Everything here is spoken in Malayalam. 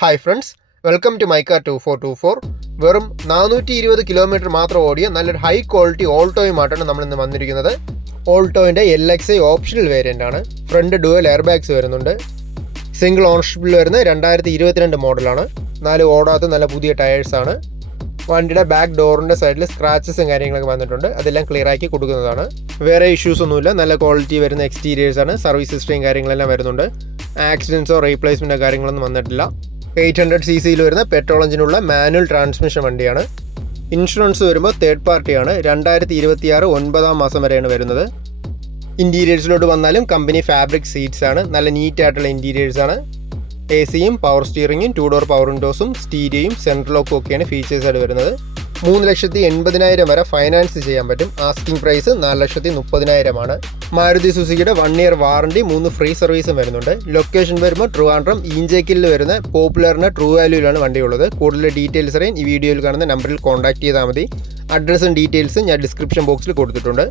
Hi friends, welcome to my car 2424. വെറും 420 കിലോമീറ്റർ മാത്രം ഓടിയ നല്ലൊരു ഹൈ ക്വാളിറ്റി ഓൾട്ടോയുമായിട്ടാണ് നമ്മളിന്ന് വന്നിരിക്കുന്നത്. ഓൾട്ടോയിൻ്റെ LXi ഓപ്ഷണൽ വേരിയൻ്റ് ആണ്. ഫ്രണ്ട് ഡുവൽ എയർ ബാഗ്സ് വരുന്നുണ്ട്. സിംഗിൾ ഓണർഷിപ്പിൽ വരുന്ന 2022 മോഡലാണ്. 4 ഓടാത്ത നല്ല പുതിയ ടയേഴ്സാണ്. വണ്ടിയുടെ ബാക്ക് ഡോറിൻ്റെ സൈഡിൽ സ്ക്രാച്ചസും കാര്യങ്ങളൊക്കെ വന്നിട്ടുണ്ട്. അതെല്ലാം ക്ലിയർ ആക്കി കൊടുക്കുന്നതാണ്. വേറെ ഇഷ്യൂസ് ഒന്നുമില്ല. നല്ല ക്വാളിറ്റി വരുന്ന എക്സ്റ്റീരിയേഴ്സാണ്. സർവീസ് ഹിസ്റ്ററിയും കാര്യങ്ങളെല്ലാം വരുന്നുണ്ട്. ആക്സിഡൻസോ റീപ്ലേസ്മെൻറ്റോ കാര്യങ്ങളൊന്നും വന്നിട്ടില്ല. 800 cc വരുന്ന പെട്രോൾ എഞ്ചിനുള്ള മാനുവൽ ട്രാൻസ്മിഷൻ വണ്ടിയാണ്. ഇൻഷുറൻസ് വരുമ്പോൾ തേർഡ് പാർട്ടിയാണ്. 2026 9 മാസം വരെയാണ് വരുന്നത്. ഇൻറ്റീരിയേഴ്സിലോട്ട് വന്നാലും കമ്പനി ഫാബ്രിക് സീറ്റ്സ് ആണ്. നല്ല നീറ്റ് ആയിട്ടുള്ള ഇൻറ്റീരിയേഴ്സാണ്. AC-യും പവർ സ്റ്റിയറിങ്ങും 2 ഡോർ പവർ വിൻഡോസും സ്റ്റീരിയോയും സെൻട്രൽ ലോക്കും ഒക്കെയാണ് ഫീച്ചേഴ്സായിട്ട് വരുന്നത്. 3,80,000 വരെ ഫൈനാൻസ് ചെയ്യാൻ പറ്റും. ആസ്കിംഗ് പ്രൈസ് 4,30,000 ആണ്. മാരുതി സുസുക്കിയുടെ 1 ഇയർ വാറണ്ടി, 3 ഫ്രീ സർവീസും വരുന്നുണ്ട്. ലൊക്കേഷൻ വരുമ്പോൾ ട്രിവാൻഡ്രം ഈഞ്ചേക്കിൽ വരുന്ന പോപ്പുലറിന് ട്രൂ വാല്യൂവിലാണ് വണ്ടിയുള്ളത്. കൂടുതൽ ഡീറ്റെയിൽസ് അറിയാൻ ഈ വീഡിയോയിൽ കാണുന്ന നമ്പറിൽ കോൺടാക്ട് ചെയ്താൽ മതി. അഡ്രസ്സും ഡീറ്റെയിൽസും ഞാൻ ഡിസ്ക്രിപ്ഷൻ ബോക്സിൽ കൊടുത്തിട്ടുണ്ട്.